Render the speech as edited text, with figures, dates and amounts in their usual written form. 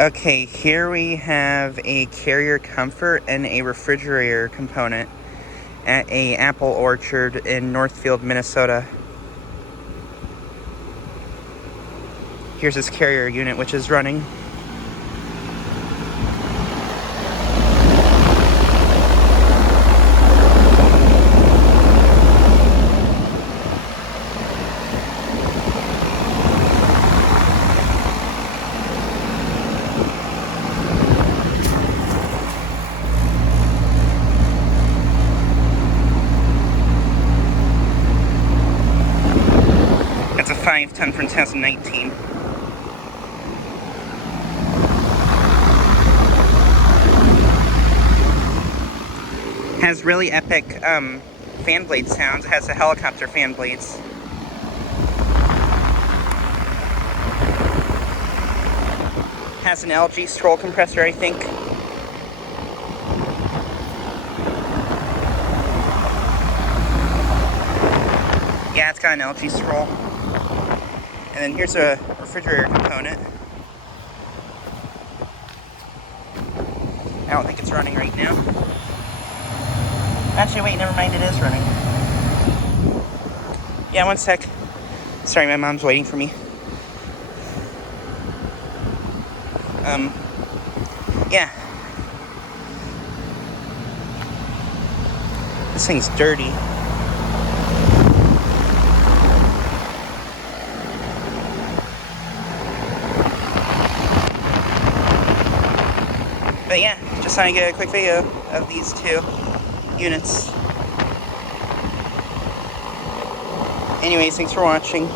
Okay, here we have a carrier comfort and a refrigerator component at a apple orchard in Northfield, Minnesota. Here's this carrier unit, which is running. That's a 5-ton from 2019. Has really epic fan blade sounds. It has the helicopter fan blades. Has an LG stroll compressor, I think. Yeah, it's got an LG stroll. And then here's a refrigerator component. I don't think it's running right now. Actually, wait, never mind, it is running. Yeah, one sec. Sorry, my mom's waiting for me. Yeah. This thing's dirty. But yeah, just trying to get a quick video of these two units. Anyways, thanks for watching.